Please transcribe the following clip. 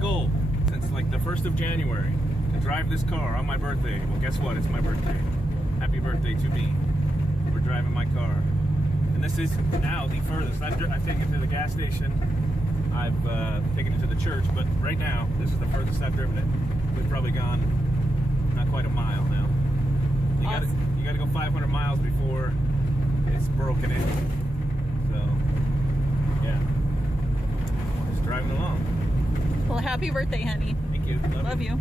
goal since like the 1st of January to drive this car on my birthday. Well, guess what? It's my birthday. Happy birthday to me. We're driving my car. And this is now the furthest. I've taken it to the gas station. I've taken it to the church, but right now, this is the furthest I've driven it. We've probably gone not quite a mile now. You gotta go 500 miles before it's broken in. So, yeah. Just driving along. Well, happy birthday, honey. Thank you. Love you.